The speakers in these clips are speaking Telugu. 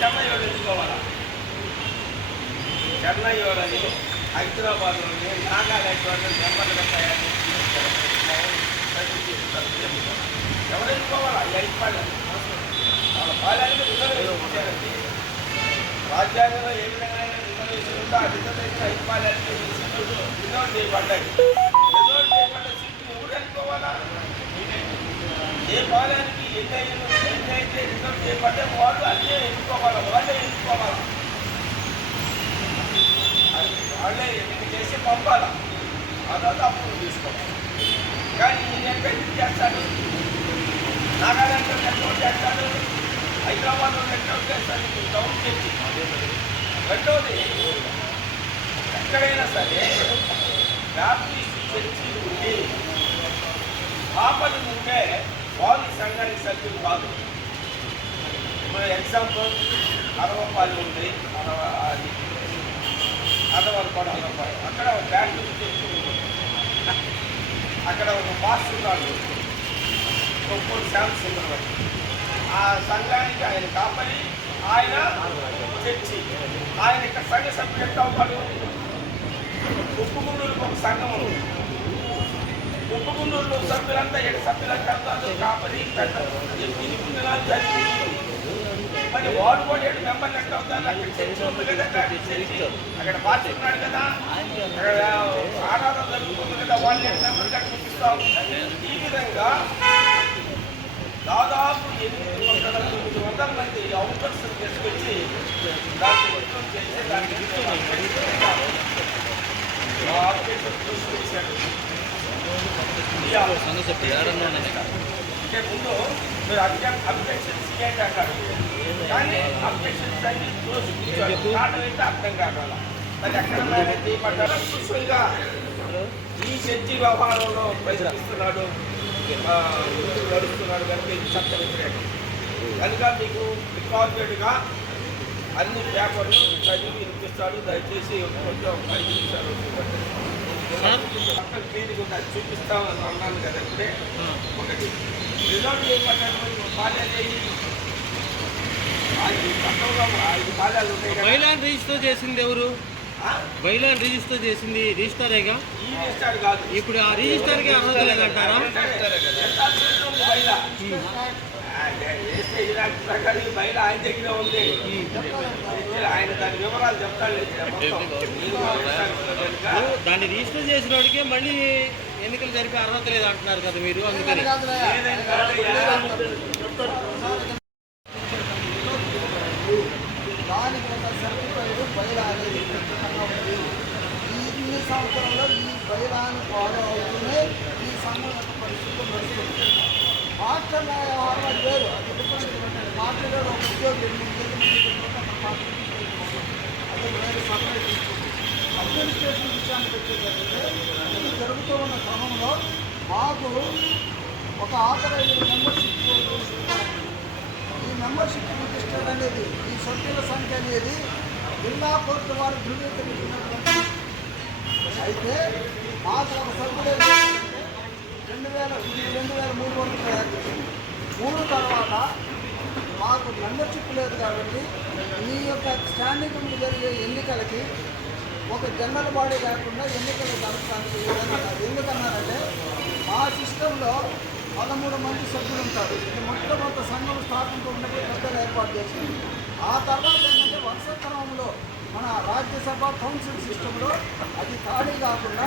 చెన్నై వాళ్ళు ఎంచుకోవాలా? చెన్నై వాళ్ళని హైదరాబాద్లోని నాగాలాండ్ వాళ్ళు నెంబర్లుగా తయారు ఎవరు ఎంచుకోవాలా? ఈ 5 పాలెం వాళ్ళ పాలెంలో రిజర్వేషన్ ఇచ్చారండి. రాజ్యాంగంలో ఏ విధంగా రిజర్వేషన్ ఉందో ఆ రిజర్వేషన్ 5 పాలెంకి రిజర్వ్ చేయబడ్డాయి. రిజర్వ్ చేయబడ్డ సీట్లు ఎవరు ఎంచుకోవాలా? ఏ పాలెంకి ఎన్నైతే రిజర్వ్ చేయబడ్డే వాళ్ళు అన్నీ ఎంచుకోవాలా, వాళ్ళే ఎంచుకోవాలా, వాళ్ళే ఎన్నిక చేసి పంపాలా. ఆ తర్వాత అప్పుడు తీసుకోవాలి. కానీ ఈయన ఎక్కడ చేస్తాడు? నాగాలాండ్లో నెట్వర్క్ చేస్తాడు, హైదరాబాద్లో నెట్వర్క్ చేస్తాడు. డౌన్ చేసి రెండోది, ఎక్కడైనా సరే బ్యాప్టిస్ట్ చర్చి ఉండి పాపలు ఉంటే వాళ్ళు సంఘానికి సభ్యులు కాదు. ఇప్పుడు ఎగ్జాంపుల్ అరవపాలు ఉంది, అరవలు కూడా అరవపాలు. అక్కడ ఒక బ్యాప్టిస్ట్ చర్చి ఉంది, అక్కడ ఒక పాస్టర్ ఉన్నాడు, ఒక్కొక్కటి శ్యామ్ సుందరరావు. ఆ సంఘానికి ఆయన కాపరి, ఆయన చర్చి. ఆయన ఇక్కడ సంఘ సభ్యులు ఎంత అవుతాడు? ఉప్పుగుండూరుకు ఒక సంఘం ఉంది. ఉప్పుగుండూరులో సభ్యులంతా ఇక్కడ సభ్యులంతా కాపరి మరి వాడు కూడా 7 మెంబర్లు ఎంత అవుతారు? అక్కడ చర్చి ఉంది కదా, అక్కడ పార్టీ ఉన్నాడు కదా, అక్కడ ఆరాధన జరుగుతుంది కదా, వాళ్ళు 7 మెంబర్లు అక్కడ చూపిస్తాం. ఈ విధంగా దాదాపు 800-900 మంది అవుటర్స్ తీసుకొచ్చి దాన్ని మొత్తం చేసి దాన్ని తీసుకొచ్చాడు. అంటే ముందు మీరు అబ్జెక్షన్స్ చేయండి అన్నాడు, కానీ అబ్జెక్షన్స్ అన్ని కారణం అయితే అర్థం కాగల. అది ఎక్కడ చేయబడ్డాడు? పుష్పంగా ఈ చర్చి వ్యవహారంలో ప్రయత్నిస్తున్నాడు, నడుస్తున్నాడు కనుక ఇది చట్ట వ్యతిరేకం. కనుక మీకు రికార్డెడ్గా అన్ని పేపర్లు చదివి వినిపిస్తాడు. దయచేసి కొంచెం 5 నిమిషాలు అది చూపిస్తామని అన్నాను కదా. ఇప్పుడే ఒకటి రిజర్వ్ చేయబడినటువంటి పాలెదేవి 5 పాలెలు ఉన్నాయి కదా. బైలాన్ రిజిస్టర్ చేసింది ఎవరు? బైలాన్ రిజిస్టర్ చేసింది రిజిస్టరేగా? ఈ రిజిస్టర్ కాదు. ఇప్పుడు ఆ రిజిస్టర్కి అర్హత లేదంటారా? ప్రకారం బయట ఆయన దగ్గర ఉంది, ఆయన దాని వివరాలు చెప్తాడు. దాన్ని రిజిస్టర్ చేసిన వాడికే మళ్ళీ ఎన్నికలు జరిపే అర్హత లేదు అంటున్నారు కదా మీరు, అందుకని దానికి ఒక సర్టిఫైడ్ బైలా అనేది ఖచ్చితంగా ఉంది. ఈ సంవత్సరంలో ఈ బైలాను ఫాలో అవుతూనే ఈ సంఘం యొక్క పరిస్థితులు నడుస్తుంది. మాస్టర్ల వ్యవహారం అది వేరు, అది డిఫరెంట్. మాస్టర్ ఒక ఉద్యోగి అది వేరే సపరేట్ తీసుకుంటుంది. అడ్మినిస్ట్రేషన్ విషయానికి వచ్చేటంటే ఇది జరుగుతూ ఉన్న క్రమంలో మాకు ఒక ఆథరైజ్డ్ మెంబర్షిప్, ఈ మెంబర్షిప్ రిజిస్టర్ అనేది, ఈ సభ్యుల సంఖ్య అనేది జిల్లా కోర్టు వారు ధృవీకరించినటువంటి. అయితే మాకు ఒక సభ్యులు 2300 తయారు చేసింది. 3 తర్వాత మాకు మెంబర్షిప్ లేదు కాబట్టి ఈ యొక్క స్టాండింగ్ కమిటీ జరిగే ఎన్నికలకి ఒక జనరల్ బాడీ కాకుండా ఎన్నికలు జరపడానికి ఎందుకన్నారంటే మా సిస్టంలో 13 మంది సభ్యులు ఉంటారు. ఇది మొట్టమొదటి సంఘం స్థాపనకు ఉన్నప్పుడు పెద్దలు ఏర్పాటు చేసింది. ఆ తర్వాత ఏంటంటే వరుస క్రమంలో మన రాజ్యసభ కౌన్సిల్ సిస్టంలో అది ఖాళీ కాకుండా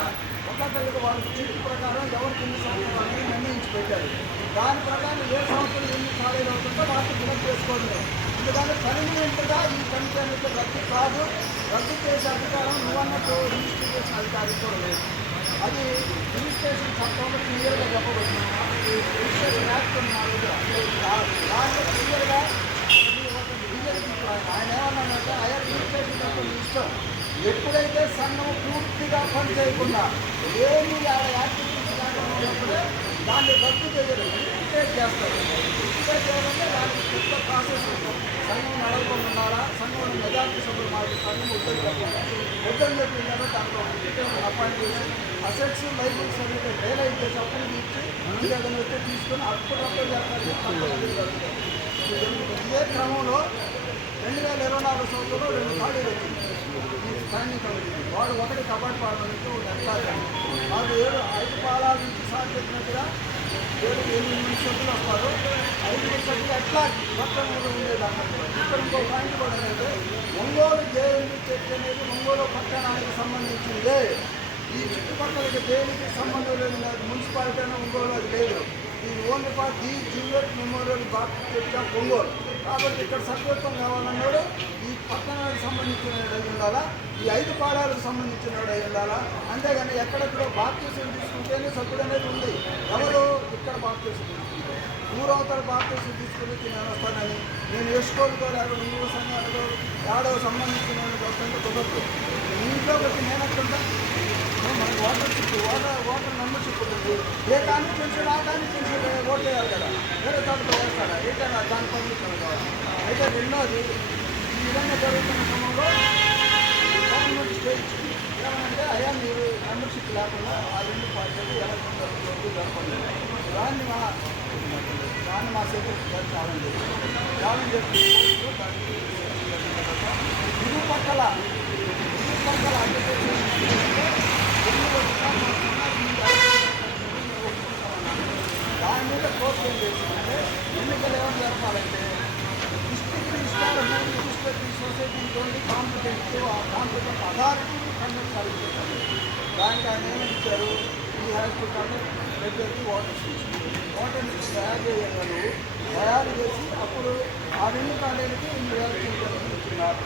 ఒక్కొక్కరికి వాళ్ళ చీటి ప్రకారం ఎవరికి ఎన్ని సంవత్సరాలు అనేది నిర్ణయించి పెట్టారు. దాని ప్రకారం ఏ సంవత్సరం ఎన్ని ఖాళీలు అవుతుందో వాటిని ఫిలప్ చేసుకోండి. ఎందుకంటే పర్మనెంట్గా ఈ కమిటీ అనేది రద్దు కాదు, రద్దు చేసే అధికారం నువ్వన్నట్టు రిజిస్టర్ చేసిన అధికారం కూడా లేదు. అది రిజిస్ట్రేషన్ చట్టంలో క్లియర్గా చెప్పబడుతుంది. రిజిస్ట్రేషన్ యాక్ట్ దాంట్లో క్లియర్గా ఆయన ఏమన్నాడంటే ఆయా రిజిస్ట్రేషన్ చట్టం ఇష్టం. ఎప్పుడైతే సంఘం పూర్తిగా పని చేయకుండా ఏమి యాక్టివిటీస్ లేకపోతే దాన్ని రద్దు చేయడం రిజిస్ట్రేట్ చేస్తారు. రిజిస్ట్రేట్ చేయాలంటే దానికి కొత్త ప్రాసెస్ ఉంటుంది. సంఘం నడవకుండా సంఘంలో మెజార్టీ సభ్యులు మాకు సంఘం ఉద్యోగం చెప్పిందని దాంట్లో అపాయింట్ చేసి అసెట్స్ లైబ్రరీ సర్టిఫికేట్ రియలైజ్ చేసి అప్పుడు ఇచ్చి ఏదైనా వస్తే తీసుకొని అప్పుడు చేస్తారు. ఇదే క్రమంలో 2018 పాలాల సౌకర్యంలో 2 ఖాళీలు వచ్చింది ఈ స్టాండింగ్ కమిటీ. వాడు ఒకటి కబడ్డీ పాడడానికి ఒక ఎట్లాగా మాకు 5 పాలాల నుంచి సార్ చెప్పినట్టుగా 8 సభ్యులు వస్తారు. 5 సభ్యులు ఎట్లా మొత్తం ఉండేదాన్ని. ఇక్కడ ఇంకో పాయింట్ కూడా ఏంటంటే ఒంగోలు జేఎన్యూ చర్చ్ అనేది ఒంగోలు పట్టణానికి సంబంధించిందే. ఈ చుట్టుపక్కలకి దేనికి సంబంధం లేదు. మున్సిపాలిటీ అయినా ఒంగోలు అది లేదు. ఈ only for the Juliet memorial Baptist church of Ongole. కాబట్టి ఇక్కడ సభ్యత్వం కావాలన్నాడు ఈ పట్టణానికి సంబంధించిన అయి ఉండాలా, ఈ 5 పాడాలకు సంబంధించిన అయి ఉండాలా. అంతేగాని ఎక్కడెక్కడో బాప్టిజం తీసుకుంటేనే సభ్యుడు అనేది ఉంది. ఎవరు ఇక్కడ బాప్టిజం తీసుకుంటే ఊరవతల బాప్టిజం తీసుకుని నేను వస్తానని నేను ఎస్కోలుతో హిందూ సంఘాలతో ఏడవ సంబంధించిన వస్తుంటే కుదరదు. ఇంట్లో బట్టి నేను ఎక్కడుంటా మనకి ఓటర్ మెంబర్షిప్ ఉంటుంది. ఏ కాన్స్టిట్యూన్సీ ఆ కాన్స్టిట్యూన్సీ ఓట్ వేయాలి కదా, వేరే దాంట్లో వేస్తారా ఏంటన్నా దాని పర్మిషన్ కావాలి. అయితే రెండోది ఈ విధంగా జరుగుతున్న క్రమంలో గవర్నమెంట్ స్టేట్ ఏమంటే అయ్యా మీరు మెంబర్షిప్ లేకుండా ఆ 2 పార్టీలు ఎలక్షన్ జరపండి. దాన్ని మా సెక్రటరీ గారు ఛాలెంజ్ చేసి ఇరుపక్కల అడ్వకేషన్ దాని మీద కోర్టు ఏం చేసిందంటే ఎన్నికలు ఏమైనా జరపాలంటే district register society competent authority conduct services. దానికి ఆయన ఏమి ఇచ్చారు, ఈ has to conduct regularly water తయారు చేయగలరు. తయారు చేసి అప్పుడు ఆ 2 కాలేజీకి 2 వేల ఇస్తున్నారు.